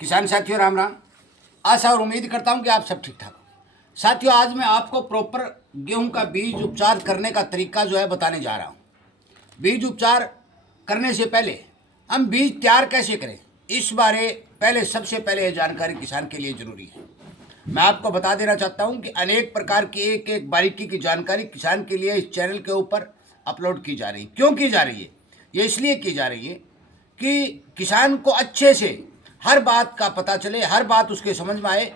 किसान साथियों राम राम। आशा और उम्मीद करता हूं कि आप सब ठीक ठाक हो। साथियों आज मैं आपको प्रॉपर गेहूं का बीज उपचार करने का तरीका जो है बताने जा रहा हूं। बीज उपचार करने से पहले हम बीज तैयार कैसे करें इस बारे पहले सबसे पहले ये जानकारी किसान के लिए जरूरी है। मैं आपको बता देना चाहता हूं कि अनेक प्रकार की एक एक बारीकी की जानकारी किसान के लिए इस चैनल के ऊपर अपलोड की जा रही है। क्यों की जा रही है? ये इसलिए की जा रही है कि किसान को अच्छे से हर बात का पता चले, हर बात उसके समझ में आए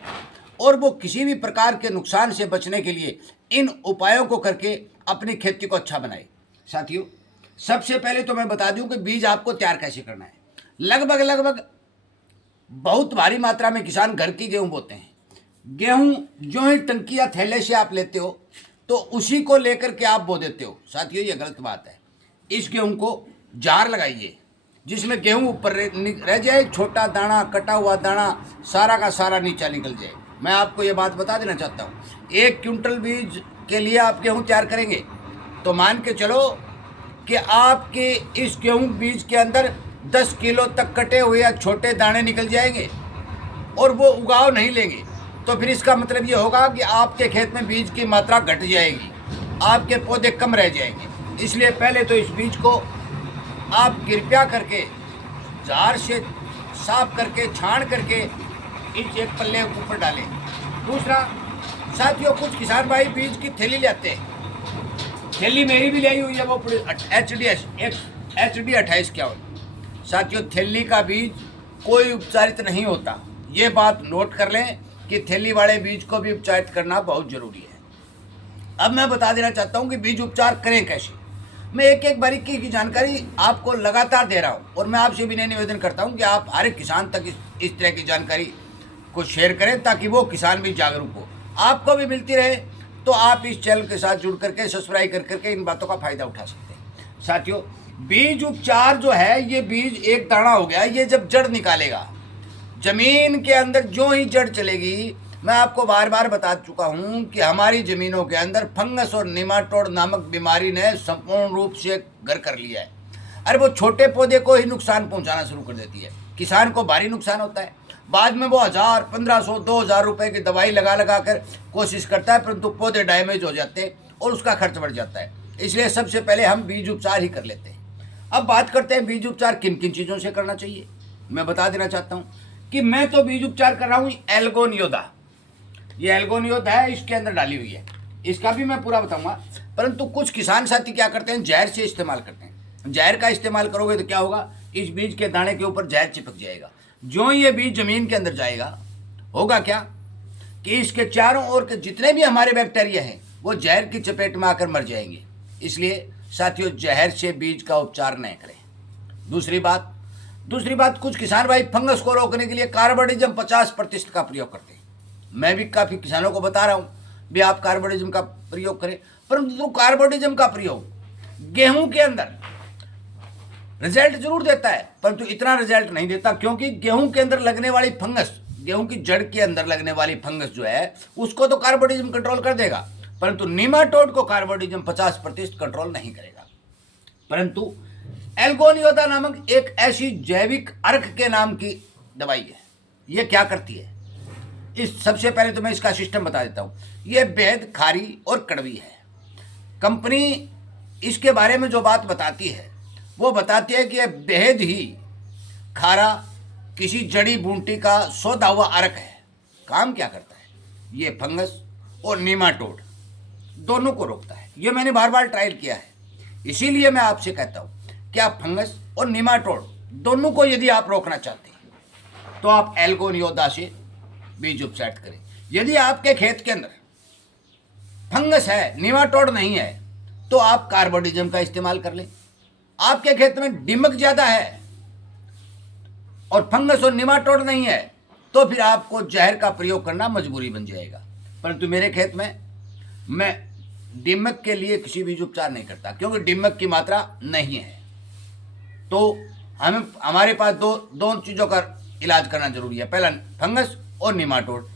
और वो किसी भी प्रकार के नुकसान से बचने के लिए इन उपायों को करके अपनी खेती को अच्छा बनाए। साथियों सबसे पहले तो मैं बता दूं कि बीज आपको तैयार कैसे करना है। लगभग बहुत भारी मात्रा में किसान घर की गेहूं बोते हैं। गेहूं जो ही टंकी या थैले से आप लेते हो तो उसी को लेकर के आप बो देते हो। साथियों ये गलत बात है। इस गेहूं को जार लगाइए जिसमें गेहूं ऊपर रह जाए, छोटा दाना, कटा हुआ दाना सारा का सारा नीचा निकल जाए। मैं आपको ये बात बता देना चाहता हूँ। 1 क्विंटल बीज के लिए आप गेहूं तैयार करेंगे तो मान के चलो कि आपके इस गेहूं बीज के अंदर 10 किलो तक कटे हुए या छोटे दाने निकल जाएंगे और वो उगाव नहीं लेंगे तो फिर इसका मतलब ये होगा कि आपके खेत में बीज की मात्रा घट जाएगी, आपके पौधे कम रह जाएंगे। इसलिए पहले तो इस बीज को आप कृपया करके जार से साफ करके छान करके इस एक पल्ले के ऊपर डालें। दूसरा साथियों कुछ किसान भाई बीज की थैली लेते हैं। थैली मेरी भी लाई हुई है, वो HD 2851। साथियों थैली का बीज कोई उपचारित नहीं होता। ये बात नोट कर लें कि थैली वाले बीज को भी उपचारित करना बहुत जरूरी है। अब मैं बता देना चाहता हूँ कि बीज उपचार करें कैसे। मैं एक एक बारीकी की जानकारी आपको लगातार दे रहा हूँ और मैं आपसे भी निवेदन करता हूँ कि आप हर एक किसान तक इस तरह की जानकारी को शेयर करें ताकि वो किसान भी जागरूक हो, आपको भी मिलती रहे। तो आप इस चैनल के साथ जुड़ करके सब्सक्राइब कर करके इन बातों का फायदा उठा सकते हैं। साथियों बीज उपचार जो है, ये बीज एक दाना हो गया, ये जब जड़ निकालेगा जमीन के अंदर, जो ही जड़ चलेगी, मैं आपको बार बार बता चुका हूं कि हमारी जमीनों के अंदर फंगस और निमाटोड नामक बीमारी ने संपूर्ण रूप से घर कर लिया है। अरे वो छोटे पौधे को ही नुकसान पहुंचाना शुरू कर देती है। किसान को भारी नुकसान होता है। बाद में वो 1000, 1500, 2000 रुपए की दवाई लगा लगा कर कोशिश करता है, परंतु पौधे डैमेज हो जाते हैं और उसका खर्च बढ़ जाता है। इसलिए सबसे पहले हम बीज उपचार ही कर लेते हैं। अब बात करते हैं बीज उपचार किन किन चीज़ों से करना चाहिए। मैं बता देना चाहता हूँ कि मैं तो बीज उपचार कर रहा हूँ एल्गोनियोदा। ये एल्गोनियोदा है, इसके अंदर डाली हुई है, इसका भी मैं पूरा बताऊंगा। परंतु कुछ किसान साथी क्या करते हैं, जहर से इस्तेमाल करते हैं। जहर का इस्तेमाल करोगे तो क्या होगा, इस बीज के दाने के ऊपर जहर चिपक जाएगा। जो ये बीज जमीन के अंदर जाएगा, होगा क्या कि इसके चारों ओर के जितने भी हमारे बैक्टीरिया हैं वो जहर की चपेट में आकर मर जाएंगे। इसलिए साथियों जहर से बीज का उपचार नहीं करें। दूसरी बात कुछ किसान भाई फंगस को रोकने के लिए कार्बोडिजम 50% का प्रयोग करते हैं। मैं भी काफ़ी किसानों को बता रहा हूँ भी आप कार्बोडिजम का प्रयोग करें, परंतु कार्बोडिजम का प्रयोग गेहूं के अंदर रिजल्ट जरूर देता है परंतु इतना रिजल्ट नहीं देता, क्योंकि गेहूं के अंदर लगने वाली फंगस, गेहूं की जड़ के अंदर लगने वाली फंगस जो है उसको तो कार्बोडिजम कंट्रोल कर देगा, परंतु निमाटोड को कार्बोडिजम 50% कंट्रोल नहीं करेगा। परंतु एल्गोनियोदा नामक एक ऐसी जैविक अर्क के नाम की दवाई है। ये क्या करती है, इस सबसे पहले तो मैं इसका सिस्टम बता देता हूँ। ये बेहद खारी और कड़वी है। कंपनी इसके बारे में जो बात बताती है वो बताती है कि यह बेहद ही खारा किसी जड़ी बूटी का सौदा हुआ अर्क है। काम क्या करता है, ये फंगस और निमाटोड दोनों को रोकता है। ये मैंने बार बार ट्रायल किया है, इसीलिए मैं आपसे कहता हूँ कि आप फंगस और निमाटोड दोनों को यदि आप रोकना चाहते हैं तो आप एल्गोनियोदा से बीज उपचार करें। यदि आपके खेत के अंदर फंगस है, निमाटोड नहीं है, तो आप कार्बोडिजम का इस्तेमाल कर लें। आपके खेत में दीमक ज्यादा है और फंगस और निमाटोड नहीं है तो फिर आपको जहर का प्रयोग करना मजबूरी बन जाएगा। परंतु मेरे खेत में मैं दीमक के लिए किसी बीज उपचार नहीं करता, क्योंकि दीमक की मात्रा नहीं है। तो हमारे पास दो चीज़ों का इलाज करना जरूरी है। पहला फंगस और निमाटोड।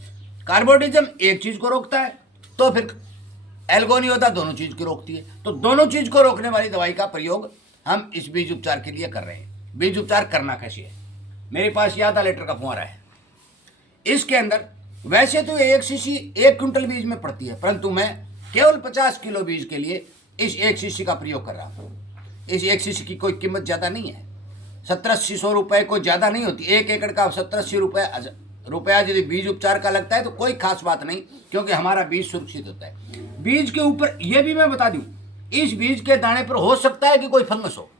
कार्बोडिजम एक चीज़ को रोकता है तो फिर एल्गोनियोदा दोनों चीज़ को रोकती है। तो दोनों चीज़ को रोकने वाली दवाई का प्रयोग हम इस बीज उपचार के लिए कर रहे हैं। बीज उपचार करना कैसे है, मेरे पास ये आधा लीटर का फुहारा है, इसके अंदर वैसे तो 1 सीसी 1 क्विंटल बीज में पड़ती है, परंतु मैं केवल 50 किलो बीज के लिए इस 1 सीसी का प्रयोग कर रहा हूँ। इस 1 सीसी की कोई कीमत ज़्यादा नहीं है, 70-80 रुपये कोई ज़्यादा नहीं होती। 1 एकड़ का 70-80 रुपया यदि बीज उपचार का लगता है तो कोई खास बात नहीं, क्योंकि हमारा बीज सुरक्षित होता है। बीज के ऊपर यह भी मैं बता दूं, इस बीज के दाने पर हो सकता है कि कोई फंगस हो,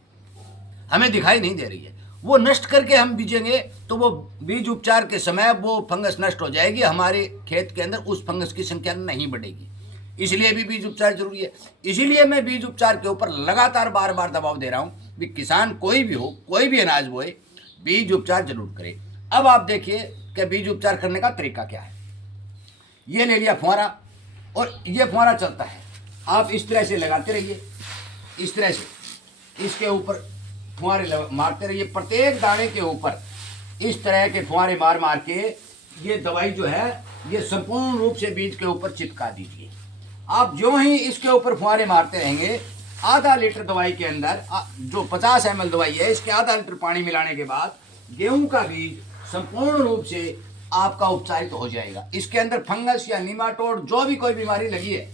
हमें दिखाई नहीं दे रही है, वो नष्ट करके हम बीजेंगे तो वो बीज उपचार के समय वो फंगस नष्ट हो जाएगी, हमारे खेत के अंदर उस फंगस की संख्या नहीं बढ़ेगी। इसलिए भी बीज उपचार जरूरी है। इसीलिए मैं बीज उपचार के ऊपर लगातार बार बार दबाव दे रहा हूँ कि किसान कोई भी हो, कोई भी अनाज बोए, बीज उपचार जरूर करे। अब आप देखिए कि बीज उपचार करने का तरीका क्या है। ये ले लिया फुहारा, और ये फुहारा चलता है, आप इस तरह से लगाते रहिए, इस तरह से इसके ऊपर फुहारे मारते रहिए, प्रत्येक दाने के ऊपर इस तरह के फुहारे मार मार के ये दवाई जो है ये संपूर्ण रूप से बीज के ऊपर चिपका दीजिए। आप जो ही इसके ऊपर फुहारे मारते रहेंगे, आधा लीटर दवाई के अंदर जो 50 ml दवाई है, इसके आधा लीटर पानी मिलाने के बाद गेहूं का बीज संपूर्ण रूप से आपका उपचारित हो जाएगा। इसके अंदर फंगस या निमाटोड जो भी कोई बीमारी लगी है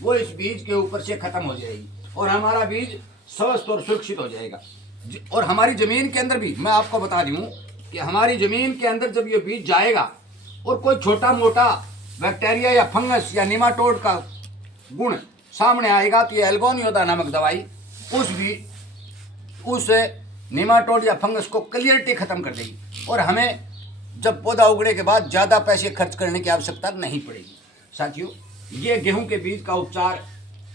वो इस बीज के ऊपर से खत्म हो जाएगी और हमारा बीज स्वस्थ और सुरक्षित हो जाएगा। और हमारी ज़मीन के अंदर भी मैं आपको बता दूं कि हमारी ज़मीन के अंदर जब ये बीज जाएगा और कोई छोटा मोटा बैक्टीरिया या फंगस या निमाटोड का गुण सामने आएगा तो ये एल्गोनियोदा नामक दवाई उस निमाटोड या फंगस को क्लियरिटी खत्म कर देगी और हमें जब पौधा उगने के बाद ज़्यादा पैसे खर्च करने की आवश्यकता नहीं पड़ेगी। साथियों, ये गेहूं के बीज का उपचार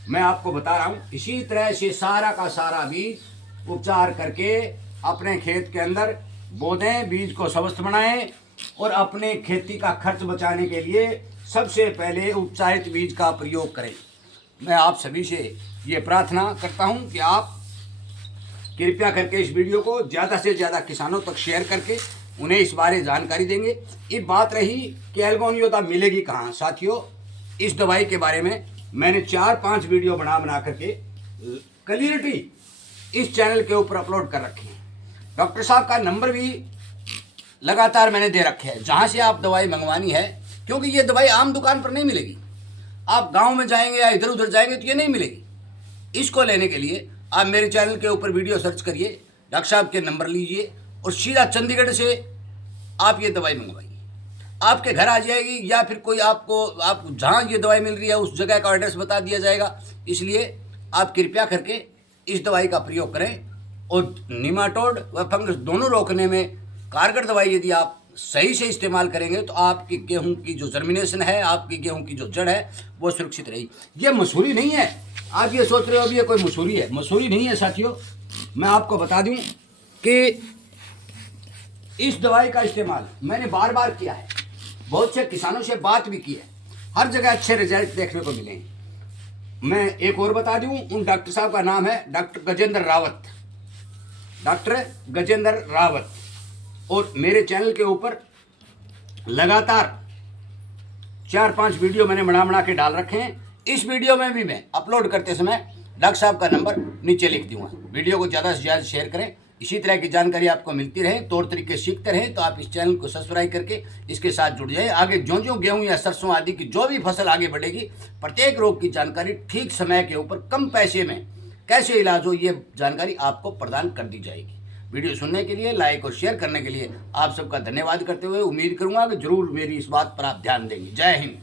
मैं आपको बता रहा हूँ। इसी तरह से सारा का सारा बीज उपचार करके अपने खेत के अंदर बो दें, बीज को स्वस्थ बनाएं और अपने खेती का खर्च बचाने के लिए सबसे पहले उपचारित बीज का प्रयोग करें। मैं आप सभी से ये प्रार्थना करता हूँ कि आप कृपया करके इस वीडियो को ज़्यादा से ज़्यादा किसानों तक शेयर करके उन्हें इस बारे जानकारी देंगे। ये बात रही कि एल्गोनियोदा मिलेगी कहाँ। साथियों, इस दवाई के बारे में मैंने 4-5 वीडियो बना करके क्लियरिटी इस चैनल के ऊपर अपलोड कर रखी है। डॉक्टर साहब का नंबर भी लगातार मैंने दे रखे हैं जहाँ से आप दवाई मंगवानी है, क्योंकि ये दवाई आम दुकान पर नहीं मिलेगी। आप गांव में जाएंगे या इधर उधर जाएंगे तो ये नहीं मिलेगी। इसको लेने के लिए आप मेरे चैनल के ऊपर वीडियो सर्च करिए, डॉक्टर साहब के नंबर लीजिए और सीधा चंडीगढ़ से आप ये दवाई मंगवाइए, आपके घर आ जाएगी, या फिर कोई आप जहाँ ये दवाई मिल रही है उस जगह का एड्रेस बता दिया जाएगा। इसलिए आप कृपया करके इस दवाई का प्रयोग करें और निमाटोड व फंगस दोनों रोकने में कारगर दवाई यदि आप सही से इस्तेमाल करेंगे तो आपकी गेहूं की जो जर्मिनेशन है, आपकी गेहूं की जो जड़ है वो सुरक्षित रहेगी। ये मसूरी नहीं है, आप ये सोच रहे हो अभी ये कोई मसूरी है, मसूरी नहीं है साथियों। मैं आपको बता दूं कि इस दवाई का इस्तेमाल मैंने बार बार किया है, बहुत से किसानों से बात भी की है, हर जगह अच्छे रिजल्ट देखने को मिले हैं। मैं एक और बता दूं, उन डॉक्टर साहब का नाम है डॉक्टर गजेंद्र रावत, डॉक्टर गजेंद्र रावत। और मेरे चैनल के ऊपर लगातार 4-5 वीडियो मैंने बना के डाल रखे हैं। इस वीडियो में भी मैं अपलोड करते समय डॉक्टर साहब का नंबर नीचे लिख दूंगा। वीडियो को ज़्यादा से ज़्यादा शेयर करें। इसी तरह की जानकारी आपको मिलती रहे, तौर तरीके सीखते रहें तो आप इस चैनल को सब्सक्राइब करके इसके साथ जुड़ जाए। आगे जो गेहूं या सरसों आदि की जो भी फसल आगे बढ़ेगी, प्रत्येक रोग की जानकारी ठीक समय के ऊपर कम पैसे में कैसे इलाज हो, ये जानकारी आपको प्रदान कर दी जाएगी। वीडियो सुनने के लिए, लाइक और शेयर करने के लिए आप सबका धन्यवाद करते हुए उम्मीद करूंगा कि जरूर मेरी इस बात पर आप ध्यान देंगे। जय हिंद।